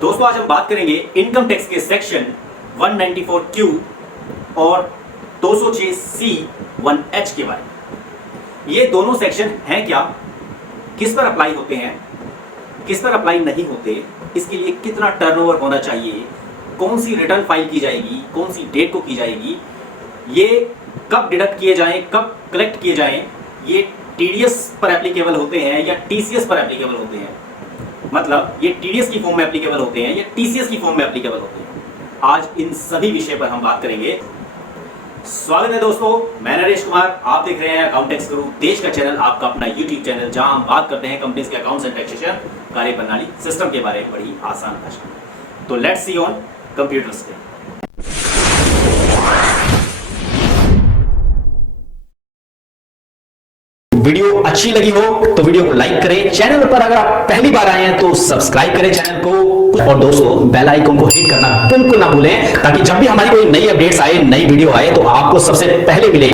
दोस्तों आज हम बात करेंगे इनकम टैक्स के सेक्शन 194Q और 206C1H के बारे में। ये दोनों सेक्शन हैं क्या, किस पर अप्लाई होते हैं, किस पर अप्लाई नहीं होते, इसके लिए कितना टर्नओवर होना चाहिए, कौन सी रिटर्न फाइल की जाएगी, कौन सी डेट को की जाएगी, ये कब डिडक्ट किए जाएं, कब कलेक्ट किए जाएं, ये टीडीएस पर एप्लीकेबल होते हैं या टीसीएस पर एप्लीकेबल होते हैं, मतलब ये टीडीएस की फॉर्म में एप्लीकेबल होते हैं या टीसीएस की फॉर्म में एप्लीकेबल होते हैं। आज इन सभी विषय पर हम बात करेंगे। स्वागत है दोस्तों, मैं नरेश कुमार, आप देख रहे हैं अकाउंट टैक्स गुरु देश का चैनल, आपका अपना यूट्यूब चैनल, जहां हम बात करते हैं कंपनीज के अकाउंट्स एंड टैक्सेशन कार्य प्रणाली सिस्टम के बारे में बड़ी आसान भाषा में। तो let's see on computer screen. Video अच्छी लगी हो तो वीडियो को लाइक करें, चैनल पर अगर आप पहली बार आए हैं तो सब्सक्राइब करें चैनल को, और दोस्तों बेल आइकन को हिट करना बिल्कुल ना भूलें, ताकि जब भी हमारी कोई नई अपडेट्स आए, नई वीडियो आए तो आपको सबसे पहले मिले।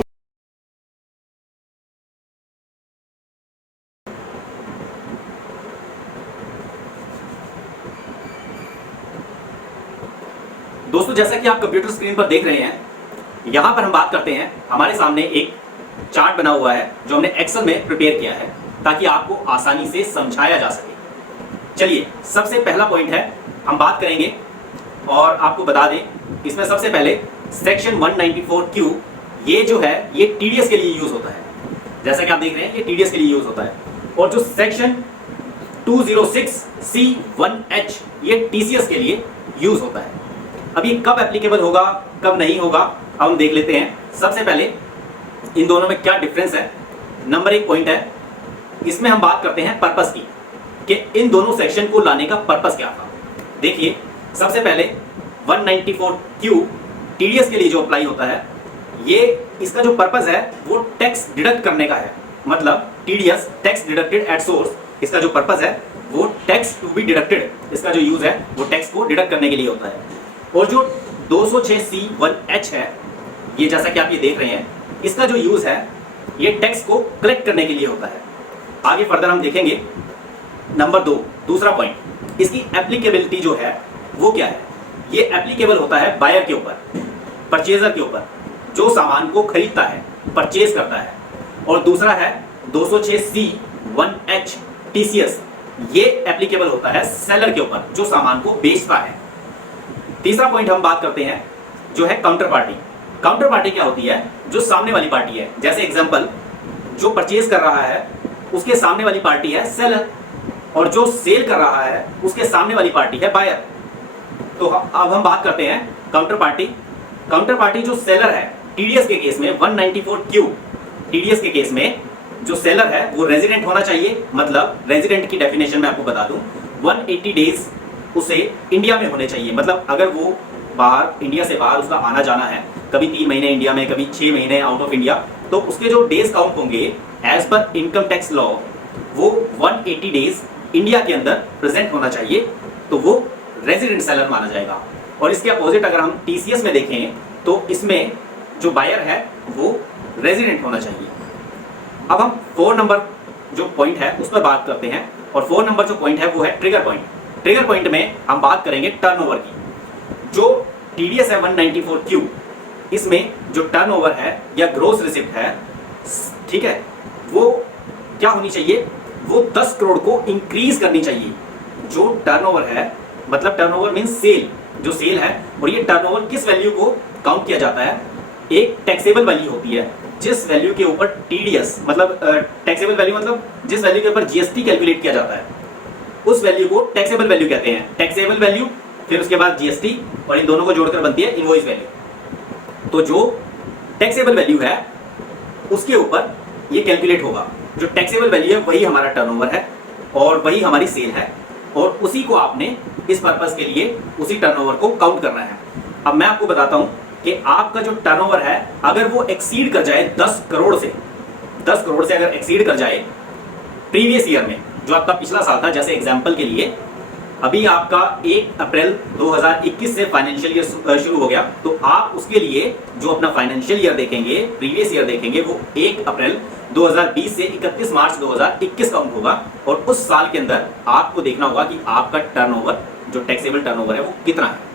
दोस्तों जैसा कि आप कंप्यूटर स्क्रीन पर देख रहे हैं, यहां पर हम बात करते हैं, हमारे सामने एक चार्ट बना हुआ है जो हमने एक्सेल में प्रिपेयर किया है ताकि आपको आसानी से समझाया जा सके। चलिए सबसे पहला पॉइंट है, हम बात करेंगे और आपको बता दें, इसमें सबसे पहले सेक्शन 194Q ये जो है ये टीडीएस के लिए यूज होता है। जैसा कि आप देख रहे हैं ये टीडीएस के लिए यूज होता है, और जो सेक्शन 206C1H ये टीसीएस के लिए यूज होता है। अब ये कब एप्लीकेबल होगा, कब नहीं होगा, अब हम देख लेते हैं। सबसे पहले इन दोनों में क्या डिफरेंस है। नंबर एक पॉइंट है, इसमें हम बात करते हैं पर्पस की, कि इन दोनों सेक्शन को लाने का पर्पस क्या था। देखिए सबसे पहले 194Q टीडीएस के लिए जो अप्लाई होता है, ये इसका जो पर्पस है वो टैक्स डिडक्ट करने का है, मतलब TDS tax deducted at source, इसका जो पर्पस है वो टैक्स टू बी डिडक्टेड, इसका जो यूज है वो टैक्स को डिडक्ट करने के लिए होता है। और जो 206C1H है, ये जैसा कि आप ये देख रहे हैं, इसका जो यूज है ये टैक्स को कलेक्ट करने के लिए होता है। आगे फर्दर हम देखेंगे। नंबर दो, दूसरा पॉइंट, इसकी एप्लीकेबिलिटी जो है वो क्या है। ये एप्लीकेबल होता है बायर के ऊपर, परचेजर के ऊपर, जो सामान को खरीदता है, परचेज करता है। और दूसरा है 206C1H टीसीएस, ये एप्लीकेबल होता है सेलर के ऊपर, जो सामान को बेचता है। तीसरा पॉइंट हम बात करते हैं जो है काउंटर पार्टी। काउंटर पार्टी क्या होती है, जो सामने वाली पार्टी है। जैसे एग्जांपल, जो परचेज कर रहा है उसके सामने वाली पार्टी है सेलर, और जो सेल कर रहा है उसके सामने वाली पार्टी है बायर। तो अब हम बात करते हैं काउंटर पार्टी। काउंटर पार्टी जो सेलर है, टीडीएस के केस में 194Q टीडीएस के केस में जो सेलर है वो रेजिडेंट होना चाहिए। मतलब रेजिडेंट की डेफिनेशन मैं आपको बता दूं, 180 डेज उसे इंडिया में होने चाहिए। मतलब अगर वो बाहर, इंडिया से बाहर उसका आना जाना है, कभी 3 महीने इंडिया में, कभी 6 महीने आउट ऑफ इंडिया, तो उसके जो डेज काउंट होंगे as per income tax law, वो 180 डेज इंडिया के अंदर प्रेजेंट होना चाहिए, तो वो रेजिडेंट सेलर माना जाएगा। और इसके अपोजिट अगर हम टीसीएस में देखें तो इसमें जो बायर है वो रेजिडेंट होना चाहिए। अब हम 4 नंबर जो पॉइंट है उस पर बात करते हैं, और 4 नंबर जो पॉइंट है वो है ट्रिगर पॉइंट। ट्रिगर पॉइंट में हम बात करेंगे टर्नओवर की। जो टीडीएस है 194Q, इसमें जो टर्नओवर है या ग्रोस रिसिप्ट है, ठीक है, वो क्या होनी चाहिए, वो 10 करोड़ को इंक्रीज करनी चाहिए। जो टर्नओवर है, मतलब टर्नओवर मींस सेल, जो सेल है, और ये टर्नओवर किस वैल्यू को काउंट किया जाता है, एक टैक्सेबल वैल्यू होती है, जिस वैल्यू के ऊपर टीडीएस, मतलब टैक्सेबल वैल्यू मतलब जिस वैल्यू के ऊपर जीएसटी कैलकुलेट किया जाता है, उस वैल्यू को टैक्सेबल वैल्यू कहते हैं। टैक्सेबल वैल्यू, फिर उसके बाद जीएसटी, और इन दोनों को जोड़कर बनती है इनवॉइस वैल्यू। तो जो टैक्सेबल वैल्यू है उसके ऊपर ये कैलकुलेट होगा। जो टैक्सेबल वैल्यू है वही हमारा टर्नओवर है और वही हमारी सेल है, और उसी को आपने इस पर्पस के लिए उसी टर्नओवर को काउंट करना है। अब मैं आपको बताता हूं कि आपका जो टर्नओवर है, अगर वो एक्सीड कर जाए 10 करोड़ से, 10 करोड़ से अगर एक्सीड कर जाए प्रीवियस ईयर में, जो आपका पिछला साल था, जैसे एग्जाम्पल के लिए अभी आपका 1 अप्रैल 2021 से फाइनेंशियल ईयर शुरू हो गया, तो आप उसके लिए जो अपना फाइनेंशियल ईयर देखेंगे, प्रीवियस ईयर देखेंगे, वो 1 अप्रैल 2020 से 31 मार्च 2021 काउंट होगा, और उस साल के अंदर आपको देखना होगा कि आपका टर्नओवर जो टैक्सेबल टर्नओवर है वो कितना है,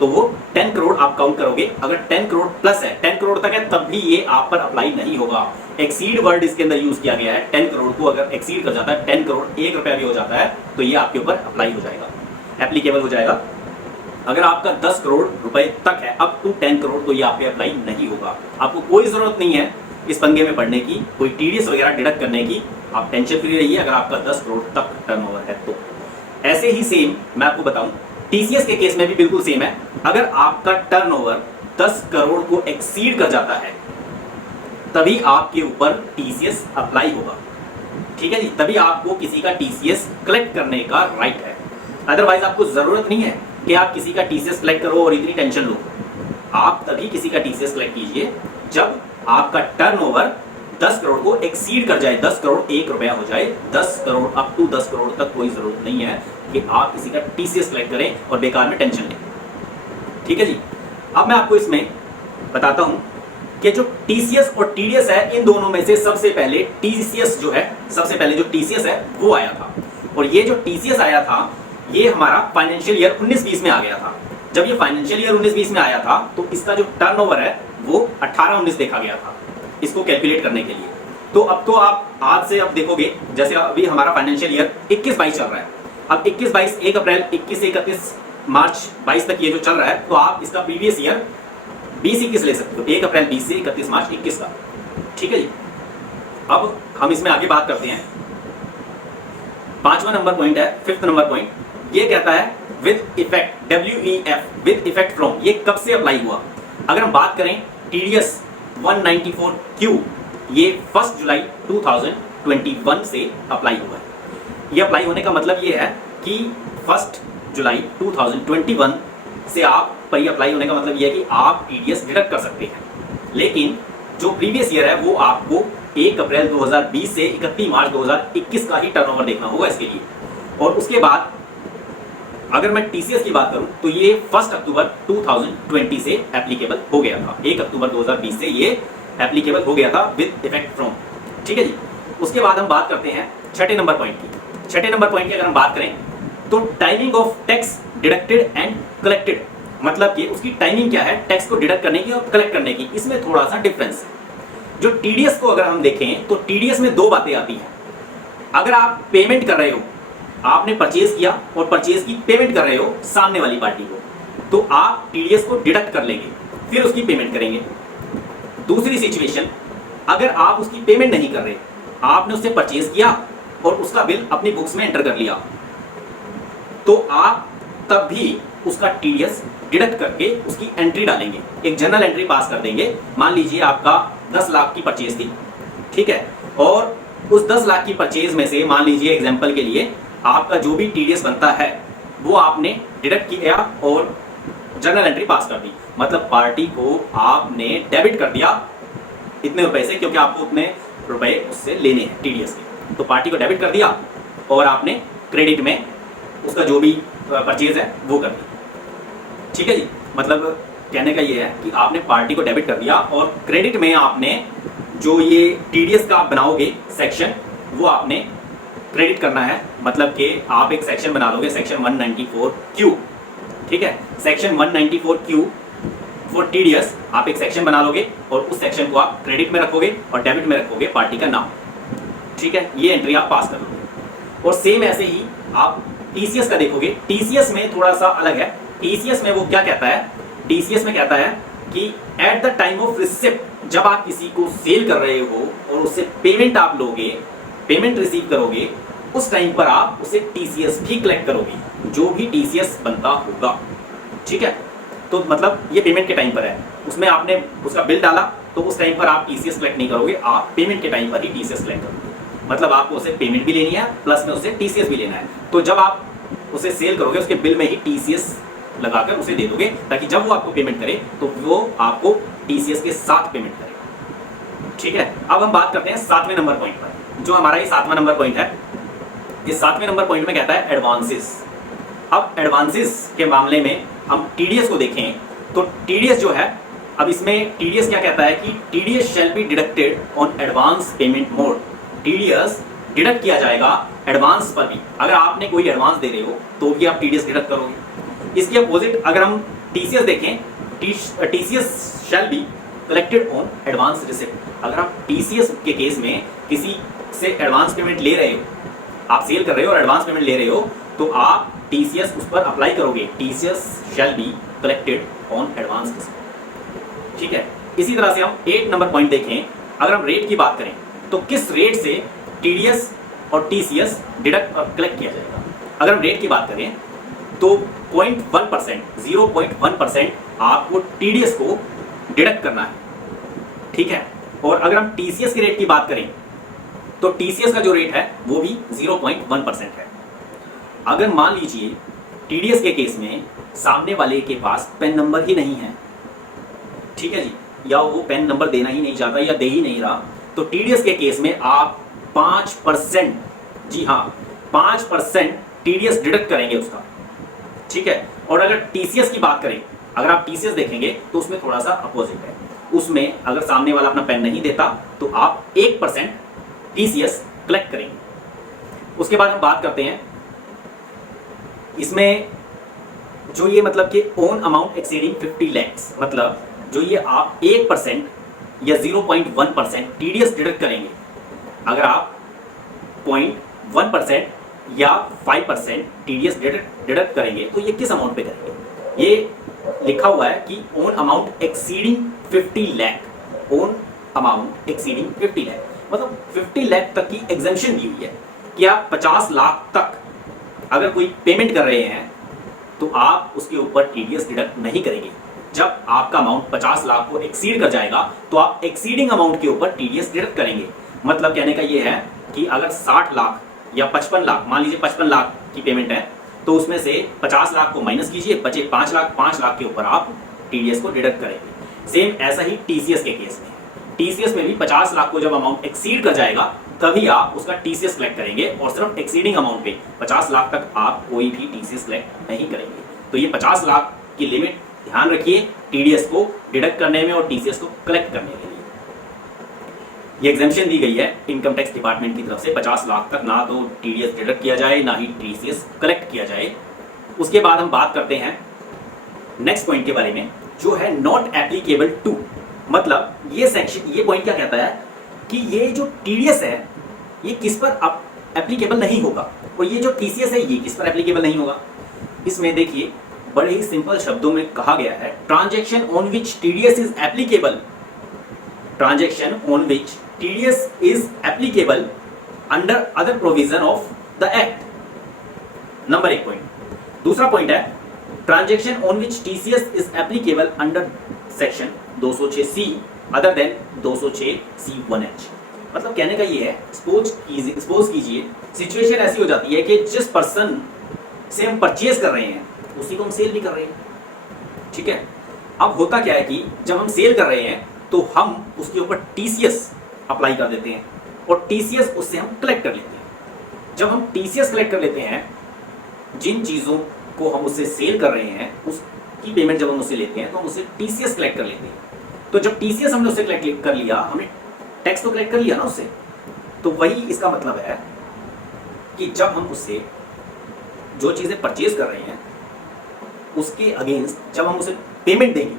तो वो 10 करोड़ आप काउंट करोगे। अगर 10 करोड़ प्लस है, 10 करोड़ तक है, तब भी ये आप पर अप्लाई नहीं होगा। एक्सीड वर्ड इसके अंदर यूज किया गया है। 10 करोड़ को अगर एक्सीड कर जाता है, 10 करोड़ 1 रुपया भी हो जाता है, तो ये आपके ऊपर अप्लाई हो जाएगा, एप्लीकेबल हो जाएगा। अगर आपका 10 करोड़ रुपए तक है, अप टू 10 करोड़, तो ये आप पे अप्लाई नहीं होगा। आपको कोई जरूरत नहीं है इस पंगे में पढ़ने की, कोई टीडीएस वगैरह डिडक्ट करने की। आप टेंशन फ्री रहिए अगर आपका 10 करोड़ तक टर्नओवर है तो। ऐसे ही सेम मैं आपको बताऊं, टीसीएस के केस में भी बिल्कुल सेम है। अगर आपका टर्नओवर 10 करोड़ को एक्सीड कर जाता है, तभी आपके ऊपर टीसीएस अप्लाई होगा, ठीक है जी। तभी आपको किसी का टीसीएस कलेक्ट करने का राइट है। अदरवाइज आपको जरूरत नहीं है कि आप किसी का टीसीएस कलेक्ट करो और इतनी टेंशन लो। आप तभी किसी का टीसीएस कलेक्ट कीजिए जब आपका टर्नओवर 10 करोड़ को एक्सीड कर जाए, 10 करोड़ 1 रुपया हो जाए। 10 करोड़ अप टू 10 करोड़ तक कोई जरूरत नहीं है कि आप किसी का टीसीएस कलेक्ट करें और बेकार में टेंशन लें, ठीक है जी। अब मैं आपको इसमें बताता हूं कि जो टीसीएस और टीडीएस है, इन दोनों में से सबसे पहले टीसीएस जो है, सबसे पहले जो टीसीएस है वो आया था। और ये जो टीसीएस आया था, ये हमारा फाइनेंशियल ईयर 19-20 में आ गया था। जब ये फाइनेंशियल ईयर 19-20 में आया था, तो इसका जो टर्नओवर है वो 18-19 देखा गया था इसको कैलकुलेट करने के लिए। तो अब तो आप आज से अब देखोगे, जैसे अभी हमारा फाइनेंशियल ईयर 21-22 चल रहा है। अब 21-22, 1 अप्रैल 21 से 31 मार्च 22 तक ये जो चल रहा है, तो आप इसका प्रीवियस ईयर 20-21 ले सकते हो, 1 अप्रैल 20 से 31 मार्च 21 का, ठीक है जी। अब हम इसमें आगे बात करते हैं। 5वां नंबर पॉइंट है, 5th नंबर पॉइंट, ये कहता है with effect, WEF, with effect from. ये कब से अप्लाई हुआ? अगर हम बात करें TDS 194Q, ये 1 जुलाई 2021 से अप्लाई हुआ है। ये अप्लाई होने का मतलब ये है कि 1 जुलाई 2021 से आप पर ये अप्लाई होने का मतलब ये है कि आप TDS डिडक्ट कर सकते हैं। लेकिन जो प्रीवियस ईयर है वो आपको 1 अप्रैल 2020 से 31 मार्च 2021 का ही टर्नओवर देखना होगा इसके लिए। और उसके बाद अगर मैं टीसीएस की बात करूं तो ये 1 अक्टूबर 2020 से एप्लीकेबल हो गया था। 1 अक्टूबर 2020 से ये एप्लीकेबल हो गया था विद इफेक्ट फ्रॉम, ठीक है जी। उसके बाद हम बात करते हैं 6ठे नंबर पॉइंट की। 6ठे नंबर पॉइंट की अगर हम बात करें तो timing of tax deducted and collected, मतलब कि उसकी टाइमिंग क्या है टैक्स को डिडक्ट करने की और कलेक्ट करने की, इसमें थोड़ा सा डिफरेंस है। जो टीडीएस को अगर हम देखें तो टीडीएस में 2 बातें आती हैं। अगर आप पेमेंट कर रहे हो, आपने परचेज किया और परचेज की पेमेंट कर रहे हो सामने वाली पार्टी को, तो आप टीडीएस को डिडक्ट कर लेंगे, फिर उसकी पेमेंट करेंगे। दूसरी सिचुएशन, अगर आप उसकी पेमेंट नहीं कर रहे, आपने उससे परचेज किया और उसका बिल अपनी बुक्स में एंटर कर लिया, तो आप तब भी उसका टीडीएस डिडक्ट करके उसकी एंट्री डालेंगे, एक जनरल एंट्री पास कर देंगे। मान लीजिए आपका 10 लाख की परचेज थी, ठीक है, और उस 10 लाख की परचेज में से मान लीजिए एग्जांपल के लिए आपका जो भी टीडीएस बनता है वो आपने डिडक्ट किया और जनरल एंट्री पास कर दी। मतलब पार्टी को आपने डेबिट कर दिया इतने रुपए से, क्योंकि आपको उतने रुपए उससे लेने हैं टीडीएस के, तो पार्टी को डेबिट कर दिया और आपने क्रेडिट में उसका जो भी परचेज है वो कर दी, ठीक है जी। मतलब कहने का ये है कि आपने पार्टी को डेबिट कर दिया और क्रेडिट में आपने जो ये टीडीएस का आप बनाओगे सेक्शन, वो आपने क्रेडिट करना है। मतलब कि आप एक सेक्शन बना लोगे, सेक्शन 194Q, ठीक है। सेक्शन 194Q फॉर टीडीएस आप एक सेक्शन बना लोगे और उस सेक्शन को आप क्रेडिट में रखोगे और डेबिट में रखोगे पार्टी का नाम, ठीक है। ये एंट्री आप पास कर लोगे। और सेम ऐसे ही आप टीसीएस का देखोगे। टीसीएस में थोड़ा सा अलग है। टीसीएस में वो क्या कहता है, टीसीएस में कहता है कि at the time of receipt, जब आप किसी को सेल कर रहे हो और उससे पेमेंट आप लोगे, पेमेंट रिसीव करोगे, उस टाइम पर आप उसे टीसीएस भी कलेक्ट करोगे, जो भी टीसीएस बनता होगा, ठीक है। तो मतलब ये पेमेंट के टाइम पर है, उसमें आपने उसका बिल डाला तो उस टाइम पर आप टीसीएस कलेक्ट नहीं करोगे, आप पेमेंट के टाइम पर ही टीसीएस कलेक्ट करोगे। मतलब आपको उसे पेमेंट भी लेनी है प्लस में उसे टीसीएस भी लेना है। तो जब आप उसे सेल करोगे उसके बिल में ही टीसीएस लगाकर उसे दे दोगे, ताकि जब वो आपको पेमेंट करे तो वो आपको टीसीएस के साथ पेमेंट करेगा, ठीक है। अब हम बात करते हैं 7वें नंबर पॉइंट पर। जो हमारा ये 7वां नंबर पॉइंट है, इस 7वें नंबर पॉइंट में कहता है एडवांसेस। अब एडवांसेस के मामले में हम टीडीएस को देखें तो टीडीएस जो है, अब इसमें टीडीएस क्या कहता है कि TDS shall be deducted on advance payment mode. TDS deduct किया जाएगा एडवांस पर भी अगर आपने कोई एडवांस दे रहे हो तो भी आप टीडीएस डिडक्ट करोगे। इसके अपोजिट अगर हम टीसीएस देखें, TCS shall be collected on advance receipt. अगर आप टीसीएस के केस में किसी से एडवांस पेमेंट ले रहे हो, आप सेल कर रहे हो और एडवांस पेमेंट ले रहे हो, तो आप टीसीएस उस पर अप्लाई करोगे, TCS shall be collected on advance receipt. ठीक है, इसी तरह से हम 8 नंबर पॉइंट देखें। अगर हम रेट की बात करें तो किस रेट से टीडीएस और टीसीएस डिडक्ट और कलेक्ट किया जाएगा। अगर हम रेट की बात करें तो 0.1%, 0.1% आपको टीडीएस को डिडक्ट करना है। ठीक है, और अगर हम टीसीएस के रेट की बात करें तो टीसीएस का जो रेट है वो भी 0.1% है। अगर मान लीजिए टीडीएस के केस में सामने वाले के पास पेन नंबर ही नहीं है, ठीक है जी, या वो पेन नंबर देना ही नहीं चाहता या दे ही नहीं रहा, तो टीडीएस के केस में आप 5%, जी हाँ 5% टीडीएस डिडक्ट करेंगे उसका। ठीक है, और अगर टीसीएस की बात करें, अगर आप टीसीएस देखेंगे तो उसमें थोड़ा सा अपोजिट है। उसमें अगर सामने वाला अपना पेन नहीं देता तो आप 1% टीसीएस कलेक्ट करेंगे। उसके बाद हम बात करते हैं इसमें जो ये मतलब कि ओन अमाउंट एक्सीडिंग 50 lakhs, मतलब जो ये आप 1% या 0.1% टीडीएस डिडक्ट करेंगे। अगर आप 0.1% या 5% टीडीएस डिडक्ट करेंगे तो ये किस अमाउंट पे करेंगे। ये लिखा हुआ है कि own amount exceeding 50 lakh, own amount exceeding 50 lakh, मतलब 50 लाख तक की एग्जेम्पशन दी हुई है कि आप 50 लाख तक अगर कोई पेमेंट कर रहे हैं तो आप उसके ऊपर टीडीएस डिडक्ट नहीं करेंगे। जब आपका अमाउंट 50 लाख को एक्सीड कर जाएगा तो आप एक्सीडिंग अमाउंट के ऊपर टीडीएस डिडक्ट करेंगे। मतलब कहने का ये है कि अगर 60 लाख या 55 लाख, मान लीजिए 55 लाख की पेमेंट है, तो उसमें से 50 लाख को माइनस कीजिए, बचे 5 लाख, 5 लाख के ऊपर आप टीडीएस को डिडक्ट करेंगे। सेम ऐसा ही टीसीएस के केस में, टीसीएस में भी 50 लाख को जब अमाउंट एक्सीड कर जाएगा तभी आप उसका टीसीएस कलेक्ट करेंगे, और सिर्फ एक्सीडिंग अमाउंट पे 50 लाख तक आप कोई भी टीसीएस कलेक्ट नहीं करेंगे। तो ये 50 लाख की लिमिट ध्यान रखिए टीडीएस को डिडक्ट करने में और टीसीएस को कलेक्ट करने के लिए। ये एग्जेम्पशन दी गई है इनकम टैक्स डिपार्टमेंट की तरफ से, 50 लाख तक ना तो टीडीएस डिडक्ट किया जाए ना ही टीसीएस कलेक्ट किया जाए। उसके बाद हम बात करते हैं नेक्स्ट पॉइंट के बारे में, जो है नॉट एप्लीकेबल टू। मतलब ये सेक्शन, ये पॉइंट क्या कहता है कि ये जो टीडीएस है ये किस पर एप्लीकेबल नहीं होगा, और ये जो टीसीएस है ये किस पर एप्लीकेबल नहीं होगा। इसमें देखिए बड़े ही सिंपल शब्दों में कहा गया है, transaction on which TDS is applicable, transaction on which TDS is applicable under other provision of the act. Number 1 point. दूसरा पॉइंट है transaction on which TCS is applicable under section 206C other than 206C1H। मतलब कहने का ये है, suppose कीजिए situation ऐसी हो जाती है कि जिस पर्सन से हम परचेज कर रहे हैं उसी को हम सेल भी कर रहे हैं। ठीक है, अब होता क्या है कि जब हम सेल कर रहे हैं तो हम उसके ऊपर टीसीएस अप्लाई कर देते हैं और टीसीएस उससे हम कलेक्ट कर लेते हैं। जब हम टीसीएस कलेक्ट कर लेते हैं, जिन चीज़ों को हम उससे सेल कर रहे हैं उसकी पेमेंट जब हम उससे लेते हैं तो हम उससे टीसीएस कलेक्ट कर लेते हैं। तो जब टीसीएस हमने उससे कलेक्ट कर लिया, हमने टैक्स तो कलेक्ट कर लिया ना उससे, तो वही इसका मतलब है कि जब हम उससे जो चीज़ें परचेज कर रहे हैं उसके अगेंस्ट जब हम उसे पेमेंट देंगे,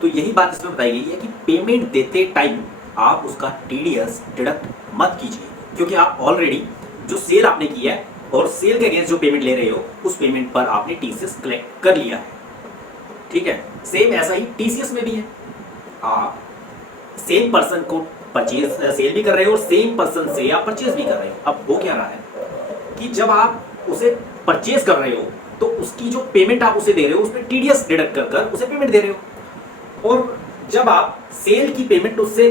तो यही बात इसमें बताई गई है कि पेमेंट देते टाइम आप उसका टीडीएस डिडक्ट मत कीजिए, क्योंकि आप ऑलरेडी जो सेल आपने की है और सेल के अगेंस्ट जो पेमेंट ले रहे हो उस पेमेंट पर आपने टीसीएस कलेक्ट कर लिया है। ठीक है, सेम ऐसा ही टीसीएस में भी है। आप सेम पर्सन को परचेज सेल भी कर रहे हो और सेम पर्सन से आप परचेज भी कर रहे हो। अब हो क्या रहा है कि जब आप उसे परचेज कर रहे हो तो उसकी जो पेमेंट आप उसे दे रहे हो उसमें टीडीएस डिडक्ट कर कर उसे पेमेंट दे रहे हो, और जब आप सेल की पेमेंट उससे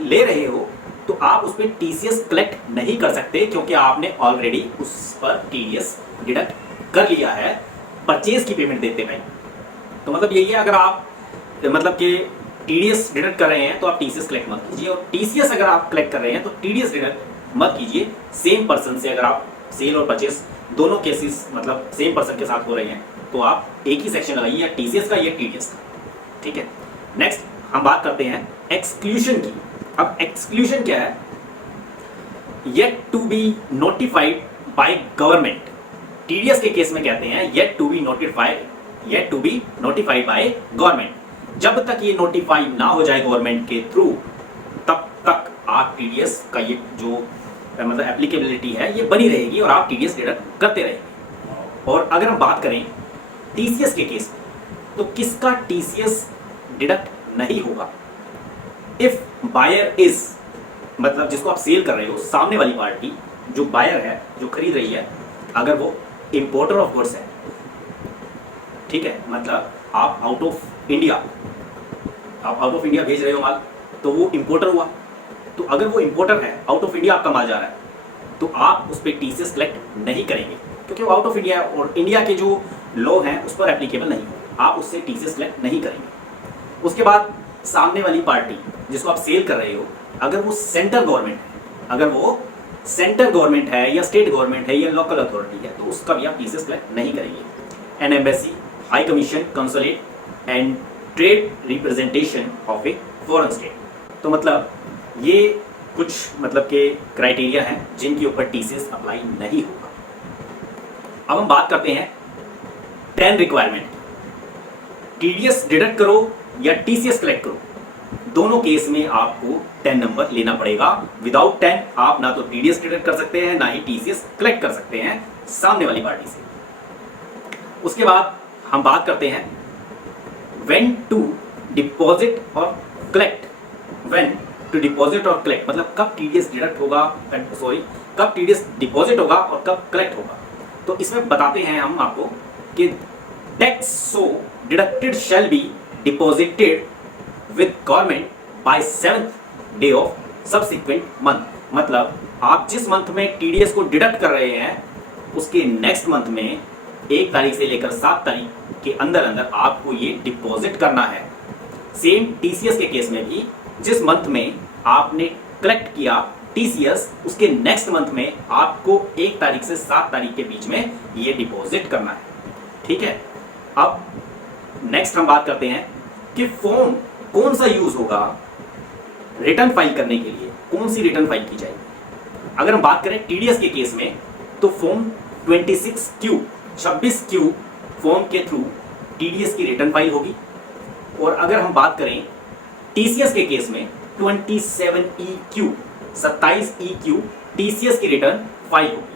ले रहे हो तो आप उसमें टीसीएस कलेक्ट नहीं कर सकते, क्योंकि आपने ऑलरेडी उस पर टीडीएस डिडक्ट कर लिया है परचेज की पेमेंट देते टाइम। तो मतलब यही है, अगर आप मतलब कि टीडीएस डिडक्ट कर रहे हैं तो आप टीसीएस कलेक्ट मत कीजिए, और टीसीएस अगर आप कलेक्ट कर रहे हैं तो टीडीएस डिडक्ट मत कीजिए सेम पर्सन से। अगर आप सेल और परचेज दोनों केसेस मतलब सेम पर्सन के साथ हो रहे हैं तो आप एक ही सेक्शन लगाइए, या टीसीएस का या टीडीएस का। ठीक है, नेक्स्ट हम बात करते हैं एक्सक्लूजन की। अब एक्सक्लूजन क्या है? Yet to be notified by government. TDS के केस में कहते हैं yet to be notified by government. जब तक ये नोटिफाई ना हो जाए गवर्नमेंट के थ्रू, तब तक आप टीडीएस का ये जो मतलब एप्लीकेबिलिटी है ये बनी रहेगी और आप टीडीएस डिडक्ट करते रहेंगे। और अगर हम बात करें टीसीएस के केस में, तो किसका टीसीएस डिडक्ट नहीं होगा? इफ बायर इज, मतलब जिसको आप सेल कर रहे हो, सामने वाली पार्टी जो बायर है, जो खरीद रही है, अगर वो इंपोर्टर ऑफ गुड्स है, ठीक है, मतलब आप आउट ऑफ इंडिया भेज रहे हो माल, तो वो इंपोर्टर हुआ। तो अगर वो इंपोर्टर है, आउट ऑफ इंडिया आपका माल जा रहा है, तो आप उस पर टीसीएस कलेक्ट नहीं करेंगे, क्योंकि वो आउट ऑफ इंडिया है और इंडिया के जो लॉ हैं उस पर एप्लीकेबल नहीं है, आप उससे टीसीएस कलेक्ट नहीं करेंगे। उसके बाद सामने वाली पार्टी जिसको आप सेल कर रहे हो, अगर वो सेंट्रल गवर्नमेंट है या स्टेट गवर्नमेंट है या लोकल अथॉरिटी है, तो उसका भी आप टीसीएस कलेक्ट नहीं करेंगे। N embassy, high commission, consulate and trade representation of a foreign state. तो मतलब ये कुछ मतलब के क्राइटेरिया हैं जिनके ऊपर टीसीएस अप्लाई नहीं होगा। अब हम बात करते हैं 10 रिक्वायरमेंट। टीडीएस डिडक्ट करो या टीसीएस कलेक्ट करो, दोनों केस में आपको 10 नंबर लेना पड़ेगा। विदाउट 10 आप ना तो टीडीएस डिडक्ट कर सकते हैं, ना ही टीसीएस कलेक्ट कर सकते हैं सामने वाली पार्टी से। उसके बाद हम बात करते हैं व्हेन टू डिपॉजिट और कलेक्ट। व्हेन टू डिपॉजिट और कलेक्ट मतलब कब टीडीएस डिडक्ट होगा, कब टीडीएस डिपॉजिट होगा और कब कलेक्ट होगा। तो इसमें बताते हैं हम आपको कि tax so deducted shall be deposited with government by 7th day of subsequent month. मतलब आप जिस मंथ में टीडीएस को डिडक्ट कर रहे हैं, उसके नेक्स्ट मंथ में 1 तारीख से लेकर 7 तारीख के अंदर अंदर आपको ये डिपॉजिट करना है। सेम टीसीएस के केस में भी जिस मंथ में आपने कलेक्ट किया टीसीएस, उसके नेक्स्ट मंथ में आपको 1 तारीख से 7 तारीख के बीच में ये डिपॉजिट करना है। ठीक है, अब नेक्स्ट हम बात करते हैं कि फॉर्म कौन सा यूज होगा रिटर्न फाइल करने के लिए, कौन सी रिटर्न फाइल की जाएगी। अगर हम बात करें टीडीएस के केस में, तो फॉर्म 26Q फॉर्म के थ्रू टीडीएस की रिटर्न फाइल होगी। और अगर हम बात करें टीसीएस के केस में 27EQ टीसीएस की रिटर्न फाइल होगी।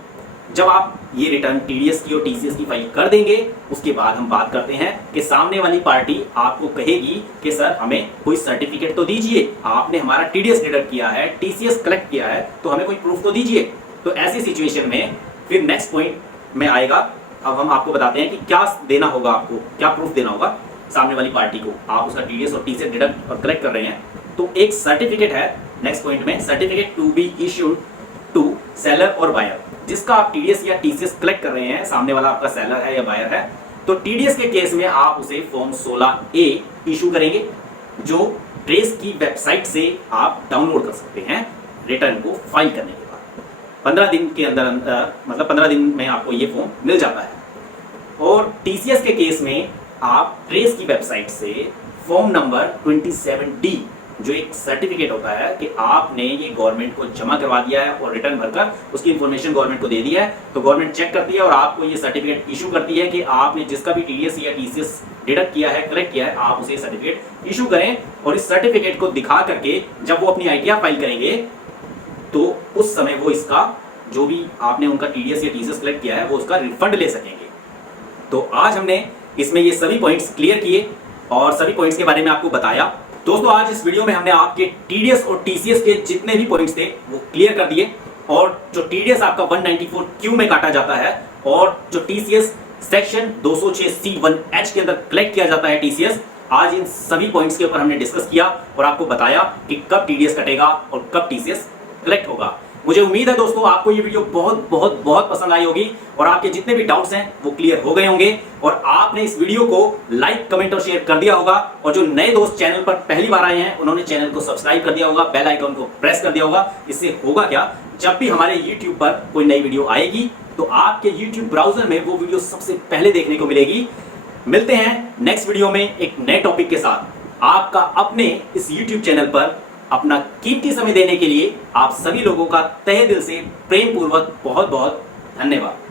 जब आप ये रिटर्न टीडीएस की और टीसीएस की फाइल कर देंगे, उसके बाद हम बात करते हैं कि सामने वाली पार्टी आपको कहेगी कि सर हमें कोई सर्टिफिकेट तो दीजिए, आपने हमारा टीडीएस डिडक्ट किया है, टीसीएस कलेक्ट किया है, तो हमें कोई प्रूफ तो दीजिए। तो ऐसी सिचुएशन में फिर नेक्स्ट पॉइंट में आएगा। अब हम आपको बताते हैं कि क्या देना होगा, आपको क्या प्रूफ देना होगा सामने वाली पार्टी को। आप उसका टीडीएस और टीसीएस डिडक्ट और कलेक्ट कर रहे हैं, तो एक सर्टिफिकेट है नेक्स्ट पॉइंट में, certificate to be issued to seller और बायर। जिसका आप टीडीएस या टीसीएस कलेक्ट कर रहे हैं, सामने वाला आपका सेलर है या बायर है, तो टीडीएस के केस में आप उसे फॉर्म 16A इशू करेंगे, जो ट्रेस की वेबसाइट से आप डाउनलोड कर सकते हैं रिटर्न को फाइल करने के बाद। 15 दिन के अंदर मतलब 15 दिन में आपको ये फॉर्म मिल जाता है। और टीसीएस के केस में आप ट्रेस की वेबसाइट से फॉर्म नंबर 27D, जो एक सर्टिफिकेट होता है कि आपने ये गवर्नमेंट को जमा करवा दिया है और रिटर्न भरकर उसकी इन्फॉर्मेशन गवर्नमेंट को दे दिया है, तो गवर्नमेंट चेक करती है और आपको ये सर्टिफिकेट इशू करती है कि आपने जिसका भी टीडीएस या टीसीएस डिडक्ट किया है, कलेक्ट किया है, आप उसे सर्टिफिकेट इशू करें। और इस सर्टिफिकेट को दिखा करके जब वो अपनी आईटीआर फाइल करेंगे, तो उस समय वो इसका जो भी आपने उनका टीडीएस या टीसीएस कलेक्ट किया है, वो उसका रिफंड ले सकेंगे। तो आज हमने इसमें ये सभी पॉइंट्स क्लियर किए और सभी पॉइंट्स के बारे में आपको बताया। दोस्तों, आज इस वीडियो में हमने आपके टीडीएस और टीसीएस के जितने भी पॉइंट्स थे वो क्लियर कर दिए। और जो टीडीएस आपका 194Q में काटा जाता है और जो टीसीएस सेक्शन 206C1H के अंदर कलेक्ट किया जाता है टीसीएस, आज इन सभी पॉइंट्स के ऊपर हमने डिस्कस किया और आपको बताया कि कब टीडीएस कटेगा और कब टीसीएस कलेक्ट होगा। मुझे उम्मीद है दोस्तों आपको ये वीडियो बहुत बहुत बहुत पसंद आई होगी और आपके जितने भी डाउट्स हैं वो क्लियर हो गए होंगे और आपने इस वीडियो को लाइक, कमेंट और शेयर कर दिया होगा। और जो नए दोस्त चैनल पर पहली बार आए हैं, उन्होंने चैनल को सब्सक्राइब कर दिया होगा, बेल आइकन को प्रेस कर दिया होगा। इससे होगा क्या, जब भी हमारे YouTube पर कोई नई वीडियो आएगी तो आपके YouTube ब्राउजर में वो वीडियो सबसे पहले देखने को मिलेगी। मिलते हैं नेक्स्ट वीडियो में एक नए टॉपिक के साथ। आपका अपने इस YouTube चैनल पर अपना कीमती समय देने के लिए आप सभी लोगों का तहे दिल से प्रेम पूर्वक बहुत बहुत धन्यवाद।